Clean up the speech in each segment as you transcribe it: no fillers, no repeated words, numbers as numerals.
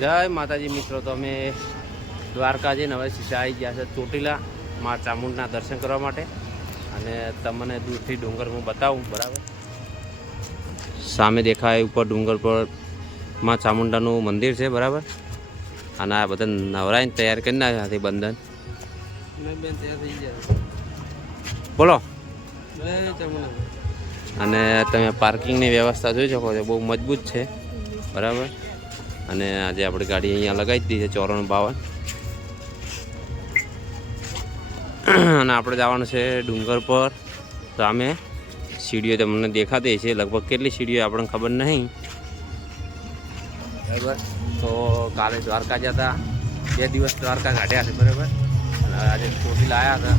જય માતાજી મિત્રો, તો અમે દ્વારકા જઈને હવે સીધા આવી ગયા છે ચોટીલા માં ચામુંડના દર્શન કરવા માટે. અને તમને દૂરથી ડુંગર હું બતાવું. બરાબર, સામે દેખાય ઉપર ડુંગર પર માં ચામુંડાનું મંદિર છે. બરાબર, અને આ બધા નવરાઈને તૈયાર કરી નાખ્યા છે બંધન. બોલો. અને તમે પાર્કિંગની વ્યવસ્થા જોઈ શકો છો, બહુ મજબૂત છે. બરાબર, અને આજે આપણી ગાડી અહીંયા લગાવી દીધી છે 5452. અને આપણે જવાનું છે ડુંગર પર. સામે સીડીઓ તમને દેખાતી છે, લગભગ કેટલી સીડીઓ આપણને ખબર નહીં. બરાબર, તો કાલે દ્વારકા જતા 2 દિવસ દ્વારકા કાઢ્યા છે. બરાબર, અને આજે ચોટીલા આવ્યા હતા.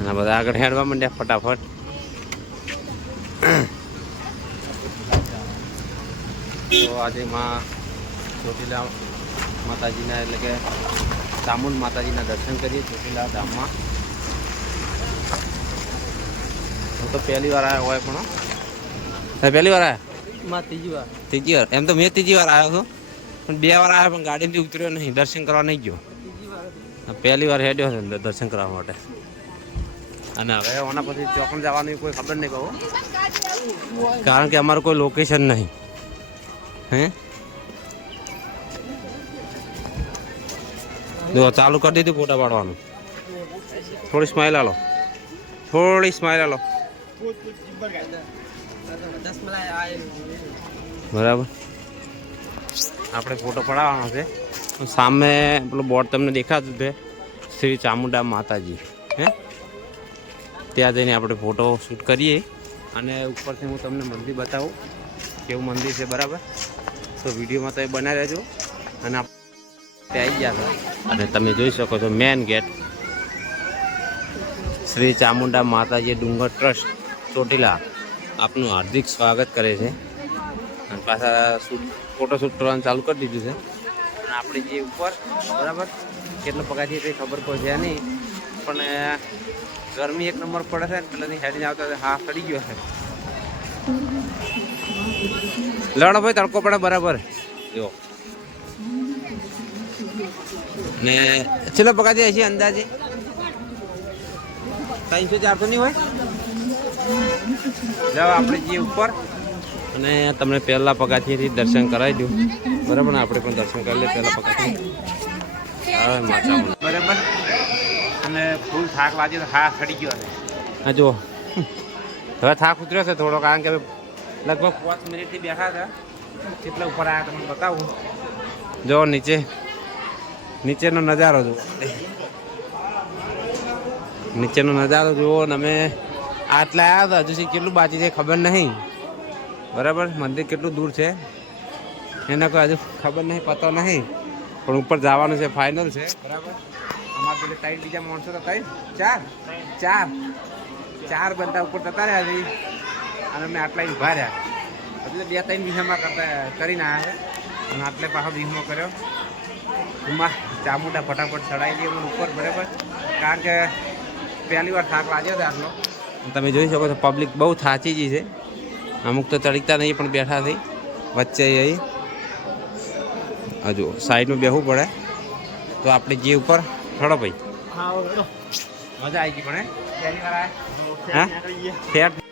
અને બધા આગળ હેડવા માંડ્યા ફટાફટ. તો આજે માં ચોટીલા માતાજીના એટલે કે ચામુંડ માતાજીના દર્શન કરીએ ચોટીલા ધામમાં. હું તો પહેલી વાર આવ્યો હોય, પણ પહેલી વાર આવ્યા ત્રીજી વાર. એમ તો મેં ત્રીજી વાર આવ્યો છું, પણ 2 વાર આવ્યો, પણ ગાડીથી ઉતર્યો નહીં, દર્શન કરવા નહીં ગયો. પહેલી વાર હેડ્યો છે દર્શન કરવા માટે. અને હવે આના પછી ચોકણ જવાની કોઈ ખબર નહીં કહું, કારણ કે અમારું કોઈ લોકેશન નહીં. હે જો ચાલુ કરી દીધું ફોટા પાડવાનું. થોડી સ્માઈલ આલો, થોડી સ્માઈલ આલો. બરાબર, આપણે ફોટો પડાવવાનો છે. સામે પેલું બોર્ડ તમને દેખાતું છે, શ્રી ચામુંડા માતાજી. હે ત્યાં જઈને આપણે ફોટો શૂટ કરીએ. અને ઉપરથી હું તમને મંદિર બતાવું કેવું મંદિર છે. બરાબર, તો વિડીયોમાં તમે બનાવી રહેજો. અને આપણે આવી ગયા હતા, અને તમે જોઈ શકો છો મેન ગેટ શ્રી ચામુંડા માતાજી ડુંગર ટ્રસ્ટ ચોટીલા આપનું હાર્દિક સ્વાગત કરે છે. અને પાછા ફોટોશૂટ કરવાનું ચાલુ કરી દીધું છે. અને આપણે જે ઉપર બરાબર કેટલો પગાર છે ખબર પડશે નહીં, પણ ગરમી 1 નંબર પડે છે. પેલાની હેડીને આવતા હા સડી ગયો છે. લડો ભાઈ, તડકો પડે. બરાબર, જો ને છેલ્લો પગાર છે અંદાજે 300-400 નહીં હોય. જાઓ આપણે જઈએ ઉપર, અને તમને પહેલા પગારથી દર્શન કરાવી દઉં. બરાબર ને, આપણે પણ દર્શન કરી લઈએ પહેલા પગારથી. બરાબર, અને ફૂલ થાક લાગ્યો તો હા સડી ગયો છે. હા જુઓ, હવે થાક ઉતર્યો છે થોડો, કારણ કે લગભગ 5 મિનિટથી બેઠા હતા. કેટલા ઉપર આવ્યા તમને બતાવું. જો નીચેનો નજારો જુઓ, નીચેનો નજારો જુઓ. ને અમે આટલા આવ્યા હતા, હજુ કેટલું બાકી છે ખબર નહીં. બરાબર, મંદિર કેટલું દૂર છે એને કોઈ હજુ ખબર નહીં, પતો નહીં. પણ ઉપર જવાનું છે, ફાઇનલ છે. બરાબર, અમારા પેલે 3 બીજા માણસો હતા, 4 બંદા ઉપર જતા રહ્યા છે. અને અમે આટલા ઊભા રહ્યા. હજુ 2-3 બીજામાં કરીને આવ્યા છે. અને આટલે પાછો બીમો કર્યો. એમાં ચામુંડા ફટાફટ ચડાવી દઈએ મને ઉપર. બરાબર, કારણ કે પહેલી વાર થાક લાગ્યો હતો આટલો. તમે જોઈ શકો છો પબ્લિક બહુ થાચી ગઈ છે. અમુક તો ચડતા નહીં, પણ બેઠા થઈ વચ્ચે અહીં. હજુ સાઈડમાં બેસવું પડે. તો આપણે જે ઉપર ચડો ભાઈ, મજા આવી ગઈ. પણ પહેલી વાર આવ્યા.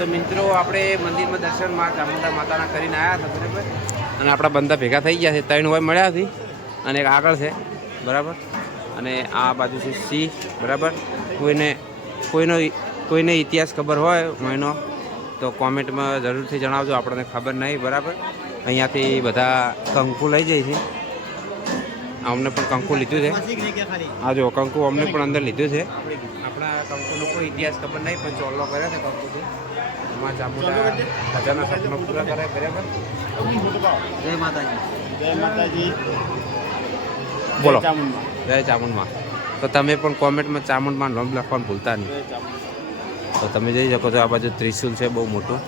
તો મિત્રો આપણે મંદિરમાં દર્શન માં ચામુંડા માતાના કરીને આવ્યા હતા. બરાબર, અને આપણા બંદા ભેગા થઈ ગયા છે. 3 હોય મળ્યા હતી, અને એક આગળ છે. બરાબર, અને આ બાજુ છે સી. બરાબર, કોઈનો કોઈને ઇતિહાસ ખબર હોય એનો તો કોમેન્ટમાં જરૂરથી જણાવજો. આપણને ખબર નહીં, બરાબર. અહીંયાથી બધા કંકુ લઈ જાય છે. અમને પણ કંકુ લીધું છે. હા જો કંકુ અમને પણ અંદર લીધું છે. આપણા કંકુનો કોઈ ઇતિહાસ ખબર નહીં, પણ ચોલ્લો કર્યા છે કંકુથી. એમાં ચામુંડા રાજાના સપનો પૂરા કરે, બરાબર. જય માતાજી. જય માતાજી. બોલો. જય ચામુંડા. જય ચામુંડમાં. તો તમે પણ કોમેન્ટમાં ચામુંડમાં નામ લખવાનું ભૂલતા નહીં. જય ચામુંડા. તો તમે જોઈ શકો છો આ બાજુ ત્રિશુલ છે બહુ મોટું.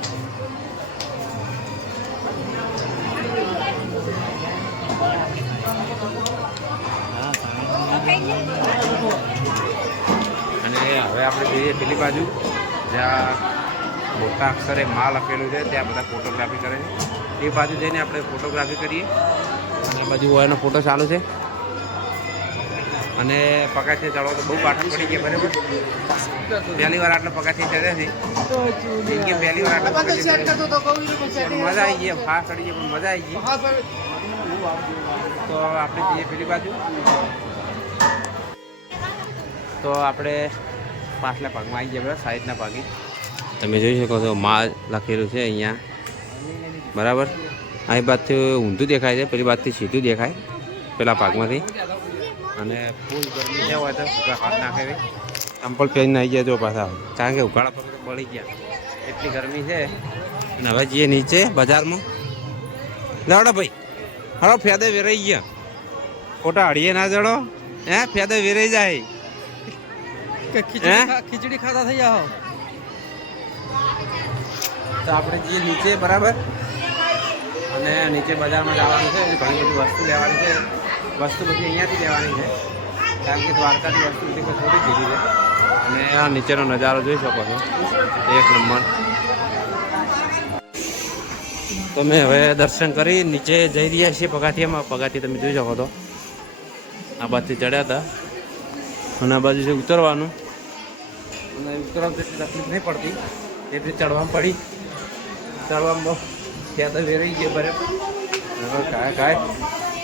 અને હવે આપણે જોઈએ પેલી બાજુ જ્યાં મોટા અક્ષરે માં લખેલું છે, ત્યાં બધા ફોટોગ્રાફી કરે છે. એ બાજુ જઈને આપણે ફોટોગ્રાફી કરીએ. અને આ બાજુ એનો ફોટો ચાલુ છે. અને પગાથી ચડવા તો બહુ પાછળ પડી ગયા, બરાબર. પહેલી વાર આટલા પગાથી ચડ્યા છે કે પહેલી વાર આટલા પગાથી મજા આવી ગઈ. ફાસ ચડી ગઈ પણ મજા આવી ગઈ. તો આપણે જઈએ પેલી બાજુ. તો આપણે પાછલા ભાગમાં આવી ગયા, બરાબર. સાઈડના ભાગે તમે જોઈ શકો છો માં લખેલું છે અહીંયા, બરાબર. અહીં બાજુથી ઊંધું દેખાય છે, પેલી બાજુથી સીધું દેખાય પેલા ભાગમાંથી. અને ફૂલ ગરમી છે હોય તો હાથ નાખે ચંપલ પહેરીને આવી ગયા જો પાછા, કારણ કે ઉઘાડા પગ બળી ગયા, એટલી ગરમી છે. અને હવે જઈએ નીચે બજારમાં. લાવડો ભાઈ, હાલો ફેદે વેરાઈ ગયા. ખોટા હળીએ ના જડો, હે ફેદે વેરાઈ જાય. ખીચડી ખાતા થઈ જાઓ. તો આપણે જઈએ નીચે, બરાબર. અને નીચે બજારમાં જવાનું છે, ઘણી બધી વસ્તુ લેવાની છે. વસ્તુ બધી અહીંયાથી લેવાની છે, કારણ કે દ્વારકાની વસ્તુ બધી થોડી કીધી છે. અને આ નીચેનો નજારો જોઈ શકો છો, એક નંબર. તો મેં હવે દર્શન કરી નીચે જઈ રહ્યા છીએ પગાથિયામાં. પગાથી તમે જોઈ શકો છો આ બાજુથી ચડ્યા હતા અને આ બાજુ છે ઉતરવાનું. અને ઉતરવામાં તેટલી તકલીફ નહીં પડતી, એટલી ચડવામાં પડી. ચડવામાં ત્યાં તો વેરાઈ ગયા, બરાબર.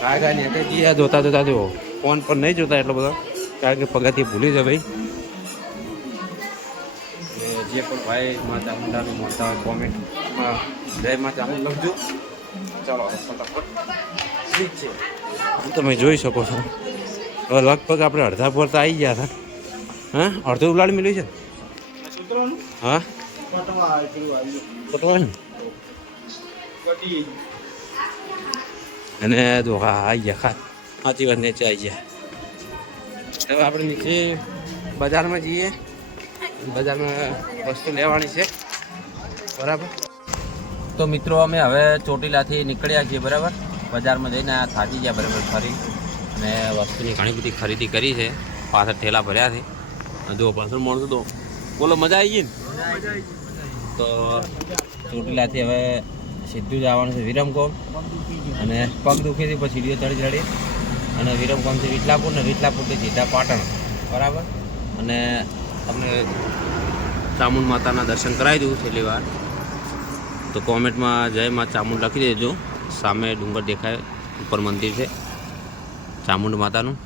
કાય ને કે જોતા જોતા જો ફોન પર નહીં જોતા એટલો બધો, કારણ કે પગાથી ભૂલી જાય ભાઈ. જે પણ ભાઈ મા ચામુંડાનું મળતા હોય કોમેન્ટમાં જય મા ચામુંડ લખજો. ચાલો ફટાફટ સ્વીચ છે, તમે જોઈ શકો છો. હવે લગભગ આપણે અડધા પર તો આવી ગયા હતા. હા, અડધું ઉલાડી મળ્યું છે. હા પટવા ને. અને જો હા આવી ગયા ખા સાચી વાત, નીચે આવી ગયા. હવે આપણે નીચે બજારમાં જઈએ. બજારમાં વસ્તુ લેવાની છે, બરાબર. તો મિત્રો અમે હવે ચોટીલાથી નીકળ્યા છીએ, બરાબર. બજારમાં જઈને થાકી ગયા, બરાબર. ફરી અને વસ્તુની ઘણી બધી ખરીદી કરી છે. પાછળ ઠેલા ભર્યા છે. જો પાછળ માણસો તો બોલો મજા આવી ગઈ ને. તો ચોટીલાથી હવે સીધું જવાનું છે વિરમગામ. અને પગ દુખીથી પછી સીડીઓ ચડી અને વિરમગામથી વિઠલાપુર ને વિઠલાપુરથી સીધા પાટણ, બરાબર. અને તમને ચામુંડ માતાના દર્શન કરાવી દઉં છેલ્લી વાર. તો કોમેન્ટમાં જય મા ચામુંડ લખી દેજો. સામે ડુંગર દેખાય, ઉપર મંદિર છે ચામુંડ માતાનું.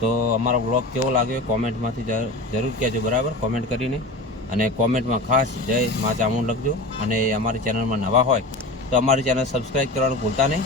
તો અમારો બ્લોગ કેવો લાગ્યો કોમેન્ટમાંથી જરૂર કહેજો, બરાબર. કોમેન્ટ કરીને અને કોમેન્ટમાં ખાસ જય મા ચામુંડ લખજો. અને અમારી ચેનલમાં નવા હોય તો અમારી ચેનલ સબસ્ક્રાઈબ કરવાનું ભૂલતા નહીં.